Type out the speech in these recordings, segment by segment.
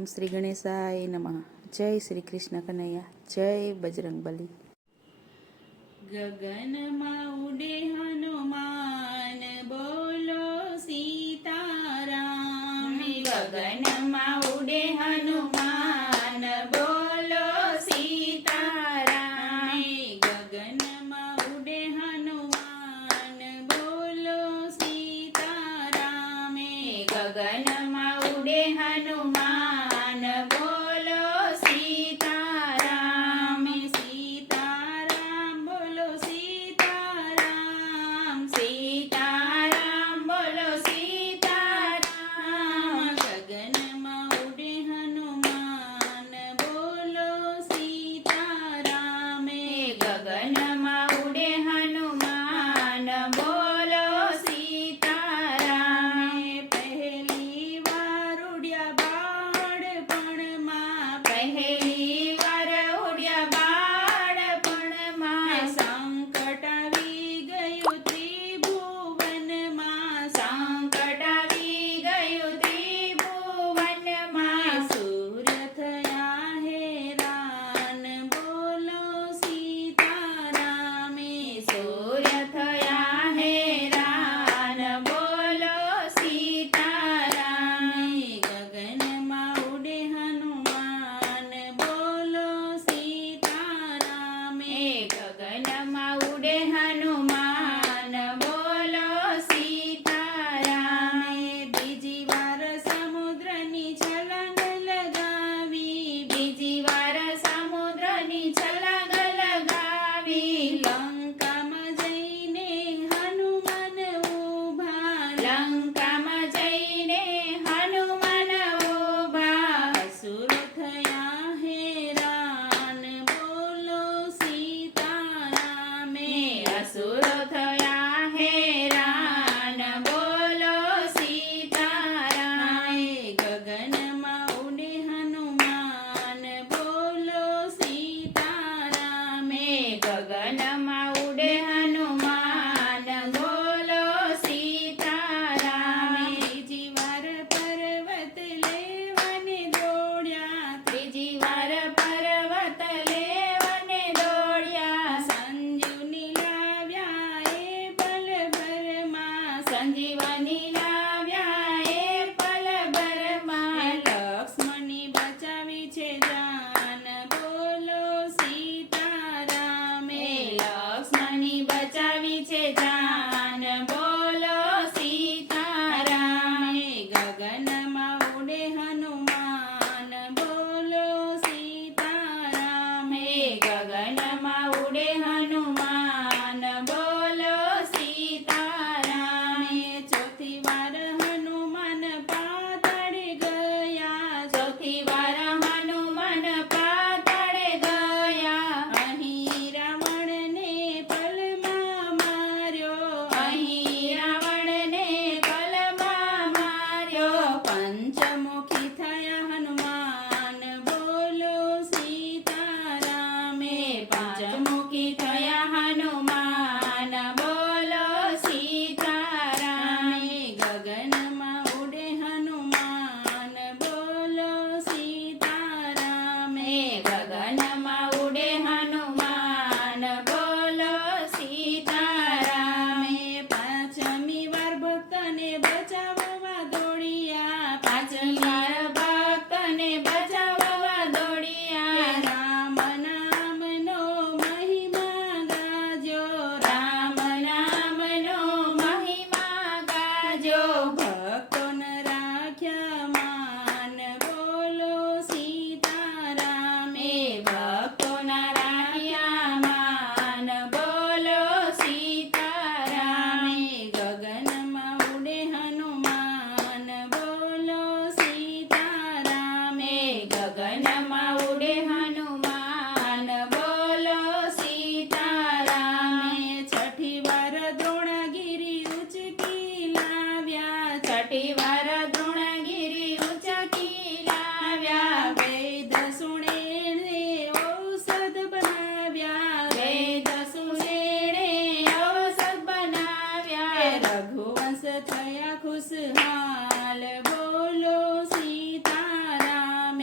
ઓમ શ્રી ગણેશાય નમઃ. જય શ્રી કૃષ્ણ કનૈયા, જય બજરંગબલી. ગગનમાં ઉડે હનુમાન, બોલો સીતારામ. ગગનમાં ઉડે હનુમાન, બોલો સીતારામ. ગગનમાં ઉડે હનુમાન, બોલો સીતારામ. ગગનમાં ઉડે હનુમાન, બોલો સીતારામ. સીતારામ બોલો સીતારામ, સીતારામ બોલો સીતારામ. ગગનમાં ઉડે હનુમાન, બોલો સીતારામ. ગગનમાં ઉડે હનુમાન, બોલો સીતારામ. પહેલી વાર ઉડ્યા બાળપણમાં, પહેલી વાર ઉડ્યા બાળપણમાં. સંકટ આવી ગયું ત્રિભુવનમાં, સંકટ આવી ગયું ત્રિભુવનમાં. સૂર્ય થયા હેરાન, બોલો સીતારામ. સૂર્ય થયા હેરાન, બોલો સીતારામ. ગગનમાં ઉડે હનુમાન, બોલો સીતારામ. ગગનમાં ઉડે હનુમાન, બોલો સીતારામ. બીજી વાર સમુદ્રની છલાંગ લગાવી, બીજી વાર સમુદ્રની છલાંગ લગાવી. લંકામાં જઈને હનુમાન ઊભા, લંકામાં જઈને હનુમાન ઊભા. અસુરો થયા હેરાન, બોલો સીતારામ. અસુરો થયા હેરાન, બોલો સીતારામ. ગગનમાં ઉડે હનુમાન, બોલો સીતારામ. ગગનમાં ઉડે હનુમાન, બોલો સીતારામ. ત્રીજી વાર પર્વત લેવાને દોડ્યા, ત્રીજી વાર પર્વત લેવાને દોડ્યા. સંજીવની લાવ્યા એ પલભરમાં, સંજીવની લાવ્યા એ પલભરમાં. લક્ષ્મણની બચાવી છે જાન, બોલો સીતારામ. લક્ષ્મણની બચાવી છે જાન, બોલો સીતારામ. ગગનમાં ઉડે હનુમાન, બોલો સીતારામ. ગગનમાં ઉડે હનુમાન, બોલો સીતારામ. ચોથી વાર હનુમાન પાતાળે ગયા, ચોથી વાર હનુમાન પાતાળે ગયા. અહીં રાવણને પલમાં માર્યો, અહીં રાવણને પલમાં માર્યો. પંચમુખી થયા હનુમાન, બોલો સીતારામ. પંચમુખી થયા હનુમાન, બોલો સીતારામ. ગગનમાં ઉડે હનુમાન, બોલો સીતારામ. ગગનમાં ઉડે હનુમાન, બોલો સીતારામ. પાંચમી વાર ભક્તને બચાવવા દોડ્યા, પાંચમી વાર ભક્તને બચાવવા દોડ્યા. રામ નામનો મહિમા ગાજો, રામ નામનો મહિમા ગાજો. ભક્તોને રાખ્યા માન, બોલો સીતારામ. ભક્તોના રાખ્યા માન, બોલો સીતારામ. ગગનમાં ઉડે હનુમાન, બોલો સીતારામ. ગગનમાં ઉડે હનુમાન, બોલો સીતારામ. છઠ્ઠી વાર દ્રોણાગિરી ઉચકી લાવ્યા, છઠ્ઠી વાર દ્રોણાગિરી ઉચકી લાવ્યા. વેદ સુણેને ઔષધ બનાવ્યા, વેદ સુણેને ઔષધ બનાવ્યા. રઘુવંશ થયા ખુશહાલ, બોલો સીતારામ.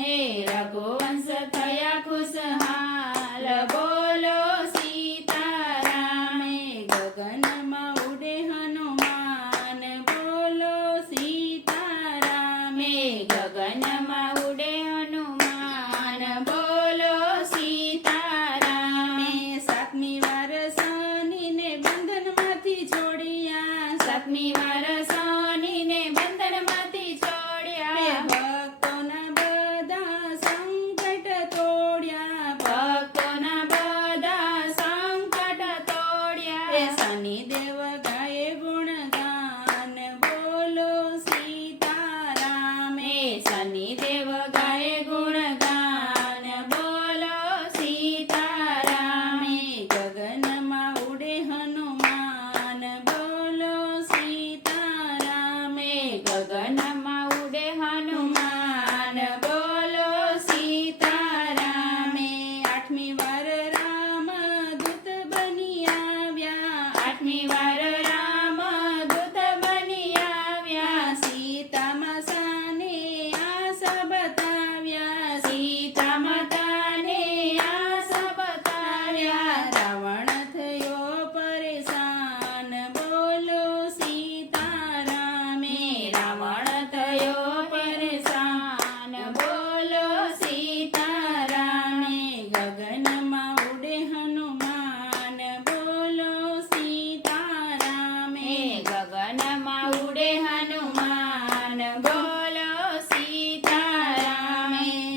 શનિદેવ ગાય ગુણગાન બોલો સીતારામ. શનિદેવ ગાય ગુણગાન બોલો સીતારામ. ગગનમાં ઉડે હનુમાન બોલો સીતારામ. ગગનમાં ઉડે હનુમાન બોલો સીતારામ. આઠમી વાર રામ દૂત બની આવ્યા. આઠમી વાર રામ દૂત બની આવ્યા. સીતા માતાને આશા બતાવ્યા. સીતા માતાને આશા બતાવ્યા. રાવણ થયો પરેશાન બોલો સીતારામ. રાવણ થયો પરેશાન બોલો સીતારામ. ગગનમાં ઉડે હનુમાન બોલો સીતારામ. ગગનમાં ઉડે હનુમાન બોલો સીતારામ.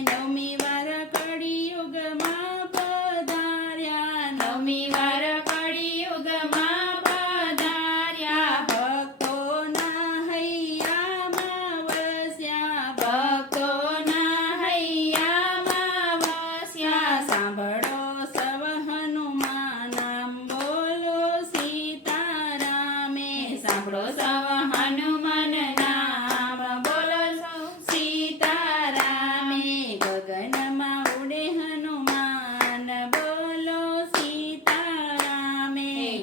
નવમી વાર કળિયુગમાં પધાર્યા. નવમી વાર કળિયુગમાં પધાર્યા. ભક્તોના હૈયામાં વસ્યા. ભક્તોના હૈયામાં વસ્યા. સાંભળો સવ હનુમાન નામ બોલો સીતારામ. સાંભળો સવ હનુમાન નામ બોલો સીતારામ. ગગનમાં ઉડે હનુમાન બોલો સીતારામ.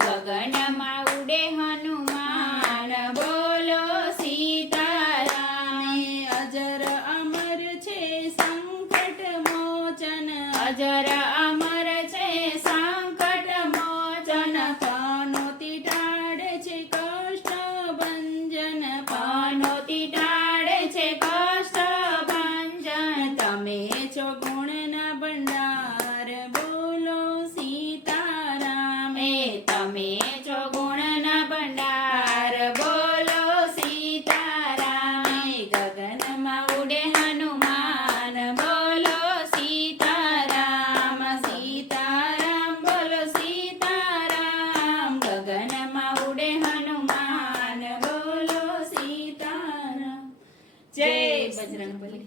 ગગનમાં ઉડે હનુમાન બોલો સીતારામ. અજર અમર છે સંકટ મોચન. અજર અમર છે સંકટ મોચન. પનોતી ટાળે છે કષ્ટ ભંજન. પનોતી ટાળે છે કષ્ટ ભંજન. તમે છો ગુણના ભંડાર બોલો સીતારામ. તમે છો ગુણના ભંડાર બોલો સીતારામ. ગગનમાં ઉડે હનુમાન બોલો સીતારામ. સીતારામ બોલો સીતારામ. ગગનમાં ઉડે હનુમાન બોલો સીતારામ. જય બજરંગબલી.